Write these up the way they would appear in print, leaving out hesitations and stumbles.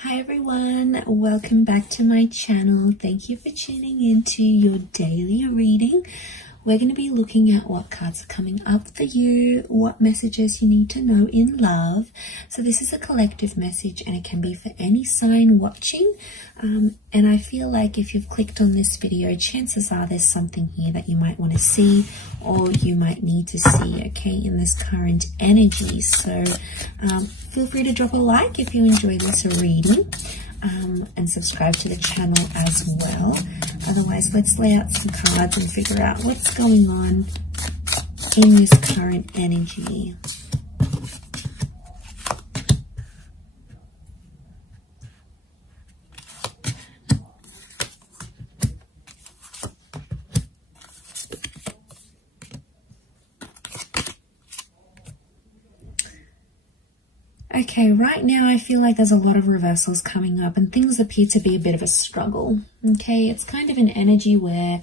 Hi everyone, welcome back to my channel. Thank you for tuning into your daily reading. We're going to be looking at what cards are coming up for you, what messages you need to know in love. So this is a collective message and it can be for any sign watching. And I feel like if you've clicked on this video, chances are there's something here that you might want to see or you might need to see, okay, in this current energy. So feel free to drop a like if you enjoy this reading. And subscribe to the channel as well. Otherwise, let's lay out some cards and figure out what's going on in this current energy. Okay, right now I feel like there's a lot of reversals coming up and things appear to be a bit of a struggle. Okay, it's kind of an energy where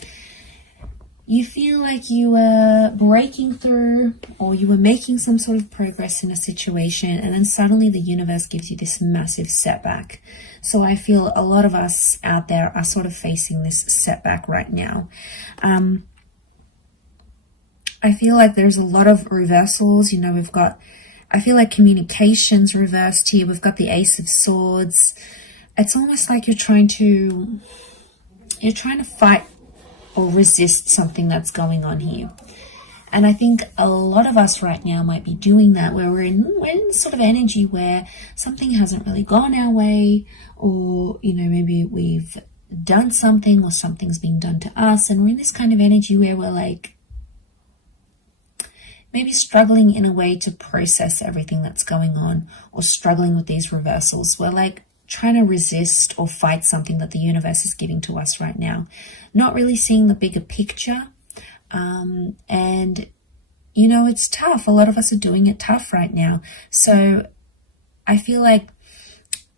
you feel like you were breaking through or you were making some sort of progress in a situation and then suddenly the universe gives you this massive setback. So I feel a lot of us out there are sort of facing this setback right now. I feel like there's a lot of reversals. You know, I feel like communication's reversed here. We've got the Ace of Swords. It's almost like you're trying to fight or resist something that's going on here. And I think a lot of us right now might be doing that, where we're in sort of energy where something hasn't really gone our way, or, you know, maybe we've done something or something's being done to us. And we're in this kind of energy where we're like, maybe struggling in a way to process everything that's going on or struggling with these reversals. We're like trying to resist or fight something that the universe is giving to us right now. Not really seeing the bigger picture. And, you know, it's tough. A lot of us are doing it tough right now. So I feel like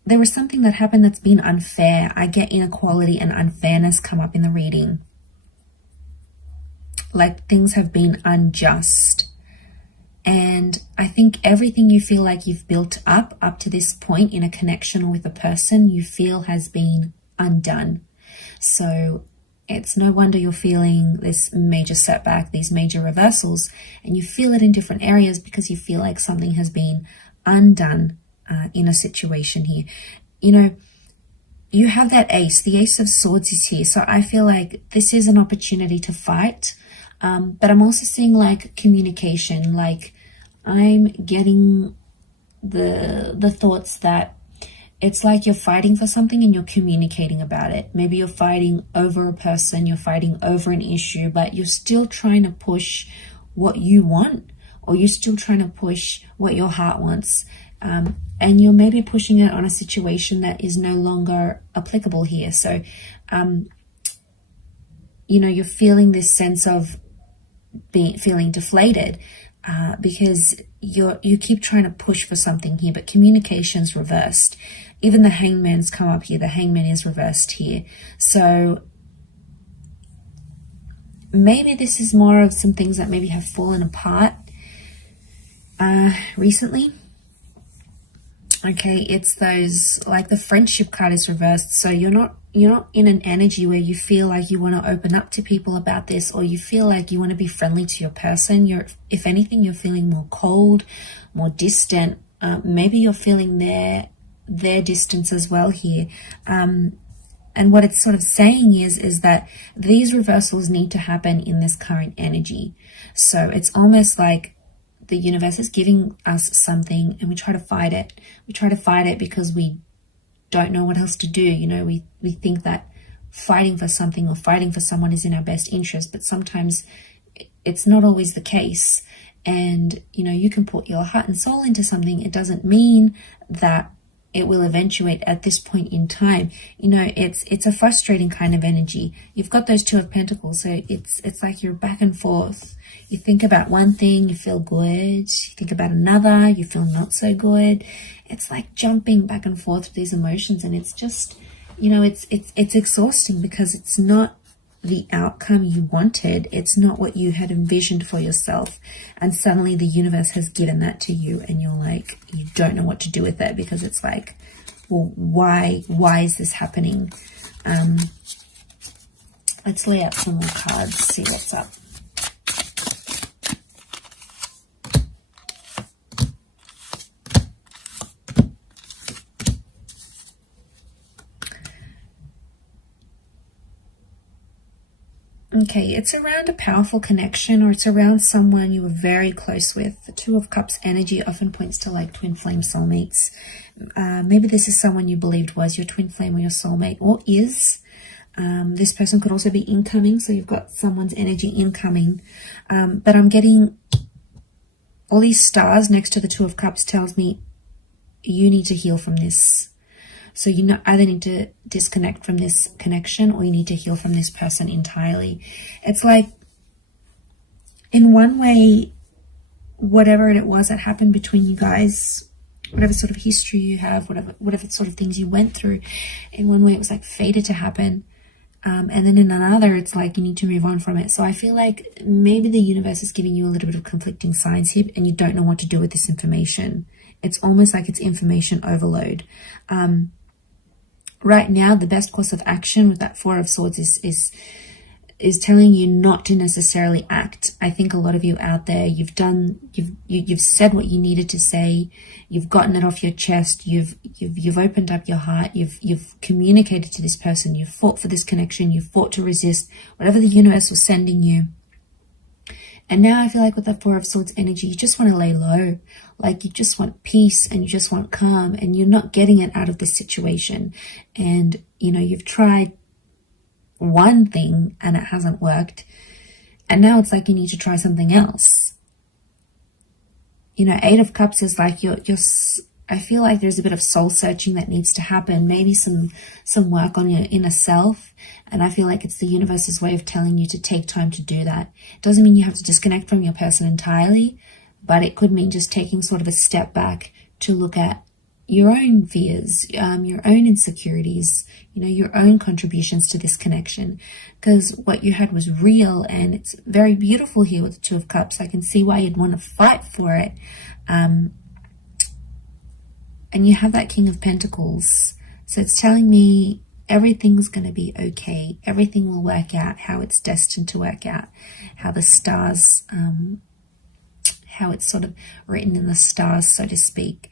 there was something that happened that's been unfair. I get inequality and unfairness come up in the reading. Like things have been unjust. And I think everything you feel like you've built up to this point in a connection with a person, you feel has been undone. So it's no wonder you're feeling this major setback, these major reversals, and you feel it in different areas because you feel like something has been undone in a situation here. You know, you have that ace, the Ace of Swords is here. So I feel like this is an opportunity to fight. But I'm also seeing like communication, like I'm getting the thoughts that it's like you're fighting for something and you're communicating about it. Maybe you're fighting over a person, you're fighting over an issue, but you're still trying to push what you want, or you're still trying to push what your heart wants. And you're maybe pushing it on a situation that is no longer applicable here. So, you know, you're feeling this sense of feeling deflated because you keep trying to push for something here, but communication's reversed. Even the Hangman's come up here. The Hangman is reversed here. So maybe this is more of some things that maybe have fallen apart recently. Okay, it's those, like the Friendship card is reversed. So you're not in an energy where you feel like you want to open up to people about this, or you feel like you want to be friendly to your person. If anything, you're feeling more cold, more distant. Maybe you're feeling their distance as well here. And what it's sort of saying is that these reversals need to happen in this current energy. So it's almost like the universe is giving us something and we try to fight it. We try to fight it because we don't know what else to do. You know, we think that fighting for something or fighting for someone is in our best interest, but sometimes it's not always the case. And, you know, you can put your heart and soul into something. It doesn't mean that it will eventuate at this point in time. You know, it's a frustrating kind of energy. You've got those Two of Pentacles, so it's like you're back and forth. You think about one thing, you feel good. You think about another, you feel not so good. It's like jumping back and forth with these emotions, and it's just, you know, it's exhausting because it's not the outcome you wanted. It's not what you had envisioned for yourself. And suddenly the universe has given that to you, and you're like, you don't know what to do with it, because it's like, well, why is this happening? Let's lay out some more cards, see what's up. Okay, it's around a powerful connection, or it's around someone you were very close with. The Two of Cups energy often points to like twin flame soulmates. Maybe this is someone you believed was your twin flame or your soulmate, or is. This person could also be incoming, so you've got someone's energy incoming. But I'm getting all these stars next to the Two of Cups tells me you need to heal from this. So you either need to disconnect from this connection, or you need to heal from this person entirely. It's like, in one way, whatever it was that happened between you guys, whatever sort of history you have, whatever sort of things you went through, in one way it was like fated to happen. And then in another, it's like you need to move on from it. So I feel like maybe the universe is giving you a little bit of conflicting signs here, and you don't know what to do with this information. It's almost like it's information overload. Right now, the best course of action with that Four of Swords is telling you not to necessarily act. I think a lot of you out there, you've said what you needed to say, you've gotten it off your chest, you've opened up your heart, you've communicated to this person, you've fought for this connection, you've fought to resist whatever the universe was sending you. And now I feel like with that Four of Swords energy, you just want to lay low. Like you just want peace, and you just want calm, and you're not getting it out of this situation. And, you know, you've tried one thing and it hasn't worked. And now it's like you need to try something else. You know, Eight of Cups is like I feel like there's a bit of soul searching that needs to happen. Maybe some work on your inner self. And I feel like it's the universe's way of telling you to take time to do that. It doesn't mean you have to disconnect from your person entirely, but it could mean just taking sort of a step back to look at your own fears, your own insecurities, you know, your own contributions to this connection. Because what you had was real, and it's very beautiful here with the Two of Cups. I can see why you'd want to fight for it. And you have that King of Pentacles. So it's telling me everything's going to be okay. Everything will work out how it's destined to work out. How the stars, how it's sort of written in the stars, so to speak.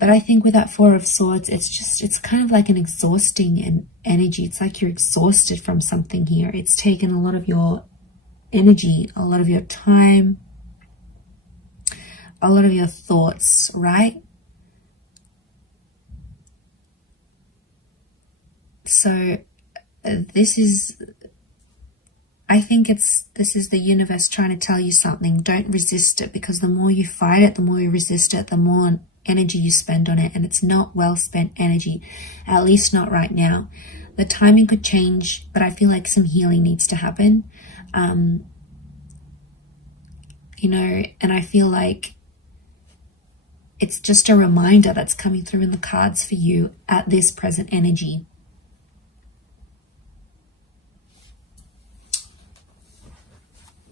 But I think with that Four of Swords, it's kind of like an exhausting energy. It's like you're exhausted from something here. It's taken a lot of your energy, a lot of your time, a lot of your thoughts, right? So this is the universe trying to tell you something. Don't resist it, because the more you fight it, the more you resist it, the more energy you spend on it, and it's not well spent energy, at least not right now. The timing could change, but I feel like some healing needs to happen. You know, and I feel like it's just a reminder that's coming through in the cards for you at this present energy.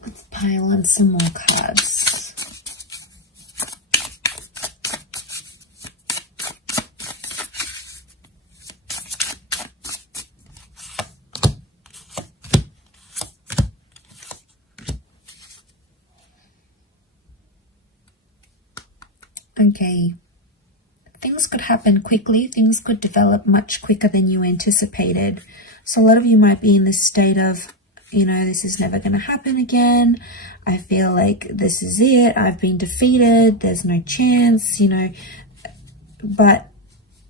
Let's pile in some more cards. Okay, things could happen quickly. Things could develop much quicker than you anticipated. So a lot of you might be in this state of, you know, this is never going to happen again. I feel like this is it. I've been defeated. There's no chance, you know. But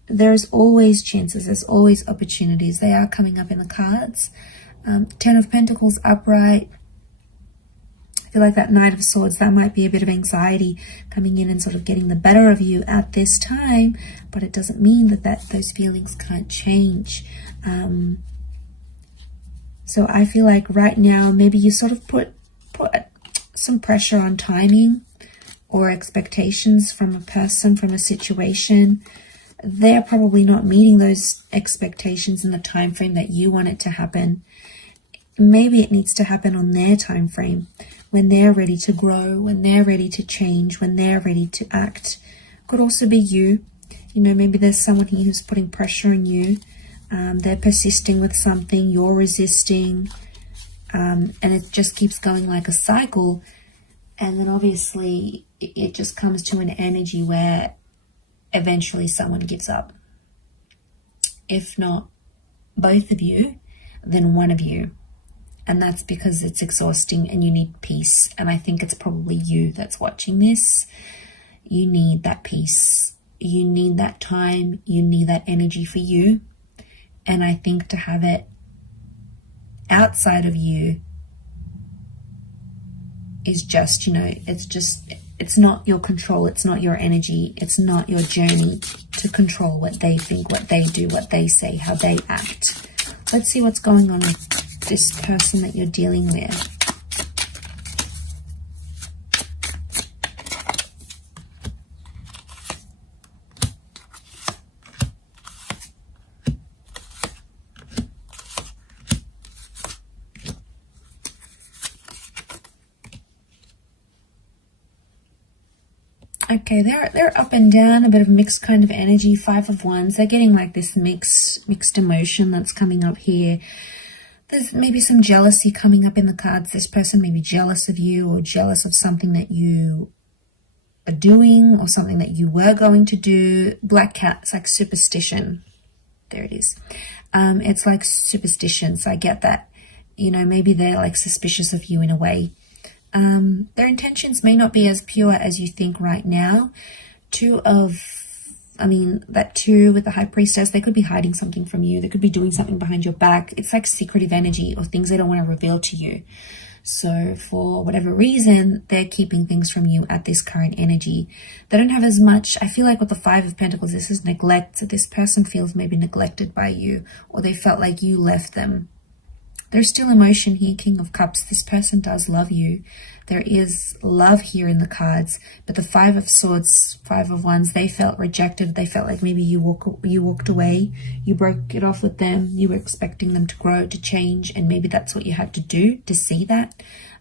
there's always chances. There's always opportunities. They are coming up in the cards. Ten of Pentacles upright. I feel like that Knight of Swords, that might be a bit of anxiety coming in and sort of getting the better of you at this time, but it doesn't mean that those feelings can't change. So I feel like right now, maybe you sort of put some pressure on timing or expectations from a person, from a situation. they're probably not meeting those expectations in the time frame that you want it to happen. Maybe it needs to happen on their time frame, when they're ready to grow, when they're ready to change, when they're ready to act. Could also be you. You know, maybe there's someone here who's putting pressure on you. They're persisting with something, you're resisting, and it just keeps going like a cycle. And then obviously it just comes to an energy where eventually someone gives up. If not both of you, then one of you. And that's because it's exhausting and you need peace. And I think it's probably you that's watching this. You need that peace. You need that time. You need that energy for you. And I think to have it outside of you is just, you know, it's not your control. It's not your energy. It's not your journey to control what they think, what they do, what they say, how they act. Let's see what's going on with this person that you're dealing with. Okay, they're up and down, a bit of mixed kind of energy. 5 of Wands. They're getting like this mixed emotion that's coming up here. There's maybe some jealousy coming up in the cards. This person may be jealous of you or jealous of something that you are doing or something that you were going to do. Black cat, it's like superstition. There it is. It's like superstition. So I get that. You know, maybe they're like suspicious of you in a way. Their intentions may not be as pure as you think right now. That 2 with the High Priestess, they could be hiding something from you. They could be doing something behind your back. It's like secretive energy or things they don't want to reveal to you. So for whatever reason, they're keeping things from you at this current energy. They don't have as much. I feel like with the 5 of Pentacles, this is neglect. So this person feels maybe neglected by you, or they felt like you left them. There's still emotion here, King of Cups. This person does love you. There is love here in the cards. But the 5 of Swords, 5 of Wands, they felt rejected. They felt like maybe you walked away. You broke it off with them. You were expecting them to grow, to change. And maybe that's what you had to do to see that.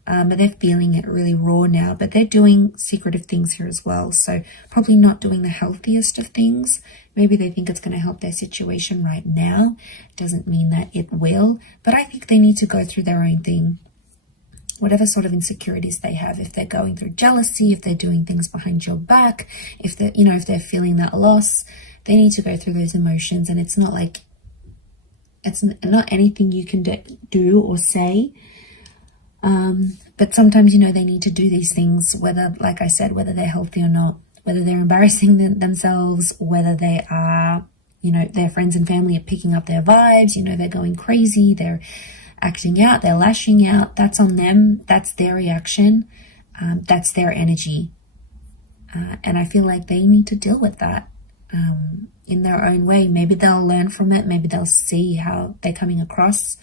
But they're feeling it really raw now. But they're doing secretive things here as well. So probably not doing the healthiest of things. Maybe they think it's going to help their situation right now. Doesn't mean that it will. But I think they need to go through their own thing. Whatever sort of insecurities they have. If they're going through jealousy, if they're doing things behind your back, if they're feeling that loss, they need to go through those emotions. And it's not like, it's not anything you can do or say. But sometimes, they need to do these things, whether, like I said, whether they're healthy or not, whether they're embarrassing themselves, whether they are, their friends and family are picking up their vibes, they're going crazy, they're acting out, they're lashing out. That's on them. That's their reaction. That's their energy. And I feel like they need to deal with that in their own way. Maybe they'll learn from it. Maybe they'll see how they're coming across.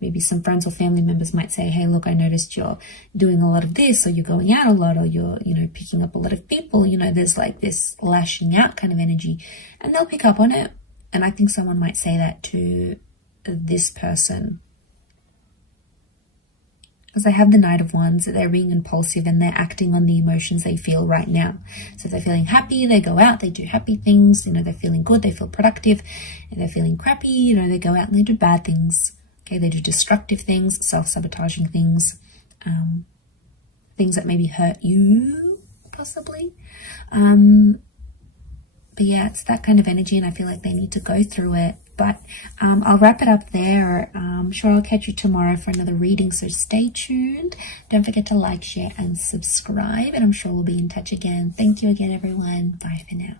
Maybe some friends or family members might say, hey, look, I noticed you're doing a lot of this, or you're going out a lot, or you're, picking up a lot of people. There's like this lashing out kind of energy, and they'll pick up on it. And I think someone might say that to this person. Because they have the Knight of Wands, they're being impulsive and they're acting on the emotions they feel right now. So if they're feeling happy, they go out, they do happy things, they're feeling good, they feel productive. If they're feeling crappy, they go out and they do bad things. Okay, they do destructive things, self-sabotaging things, things that maybe hurt you, possibly. But yeah, it's that kind of energy, and I feel like they need to go through it. But I'll wrap it up there. I'm sure I'll catch you tomorrow for another reading, so stay tuned. Don't forget to like, share, and subscribe, and I'm sure we'll be in touch again. Thank you again, everyone. Bye for now.